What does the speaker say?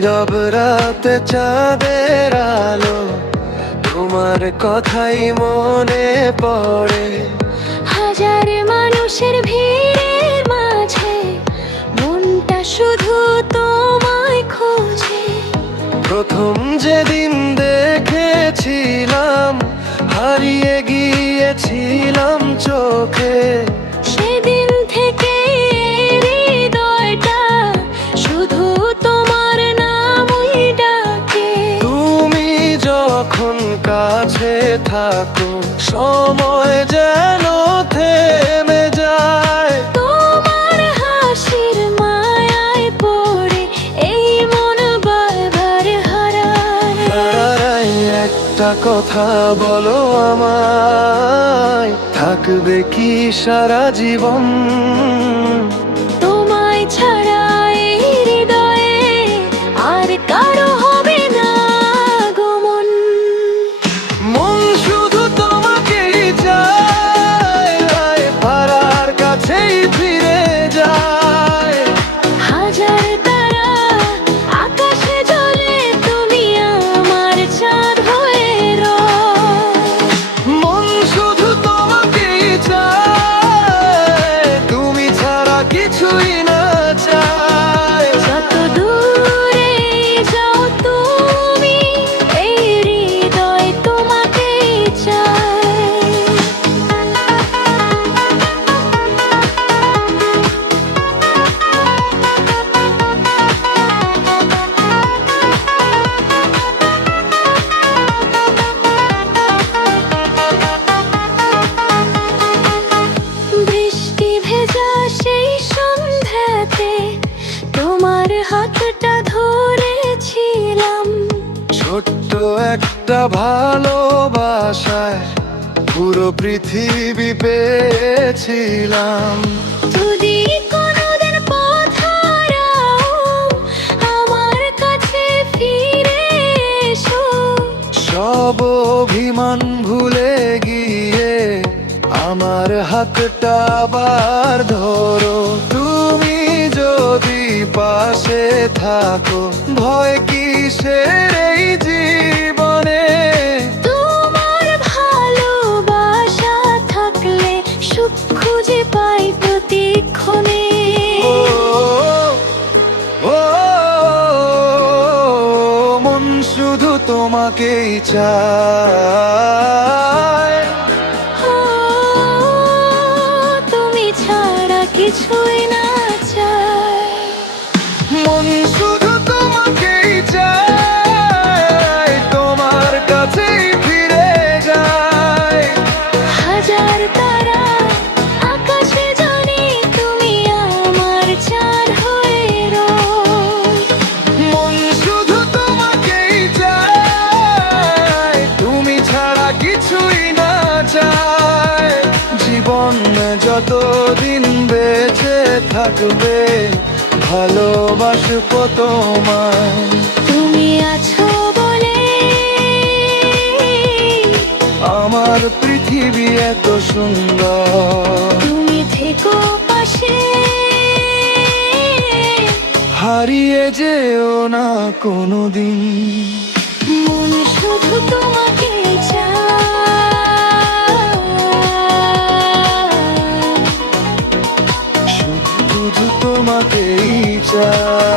নীরব রাতে চাঁদের আলো, তোমার কথাই মনে পড়ে। হাজার মানুষের ভিড়ের মাঝে মনটা শুধু তোমায় খোঁজে। প্রথম যেদিন দেখেছিলাম, হারিয়ে গিয়েছিলাম চোখে। সেদিন থেকে হৃদয়টা শুধু তোমার নামই ডাকে। তুমি যখন কাছে থাকো, সময় যেন থেমে যায়। তোমার হাসির মায়ায় পড়ে এই মন বারবার হারায়। হারাই একটা কথা বলো আমায়, থাকবে কি সারা জীবন? তোমায় ছাড়া এই হৃদয়ে আর কারো হবে না গমন। মন শুধু তোমাকেই চায়, হারার কাছেই ফিরে যায়। হাজার তারা আকাশে জ্বলে, তুমি আমার চাঁদ হয়ে রও। মন শুধু তোমাকেই চায়, তুমি ছাড়া কিছুই না চায়। যত দূরে যাও তুমি, এই হৃদয় তোমাকেই চায়। বৃষ্টি ভেজা সেই সন্ধ্যাতে তোমার হাতটা ধরেছিলাম। ছোট্ট একটা ভালোবাসায় পুরো পৃথিবী পেয়েছিলাম। যদি কোনোদিন পথ হারাও, আমার কাছে ফিরে এসো। সব অভিমান ভুলে গিয়ে আমার হাতটা আবার ধরো। তুমি যদি পাশে থাকো, ভয় কিসের এই জীবনে? তোমার ভালোবাসা থাকলে সুখ খুঁজে পাই প্রতিক্ষণে। ও, ও, মন শুধু তোমাকেই চায়। ও, তুমি ছাড়া কিছুই না চায়। মন শুধু তোমাকেই চায়, তোমার কাছেই ফিরে যায়। হাজার তারা আকাশে জ্বলে, তুমি আমার চাঁদ হয়ে রও। মন শুধু তোমাকেই চায়, তুমি ছাড়া কিছুই না চায়। জীবন যতদিন বেঁচে থাকবে, ভালোবাসবো তোমায়। তুমি আছো বলে আমার পৃথিবী এত সুন্দর। তুমি থেকো পাশে, হারিয়ে যেও না কোনোদিন। মন শুধু তোমাকে চায়। শুধু তোমাকেই চাই।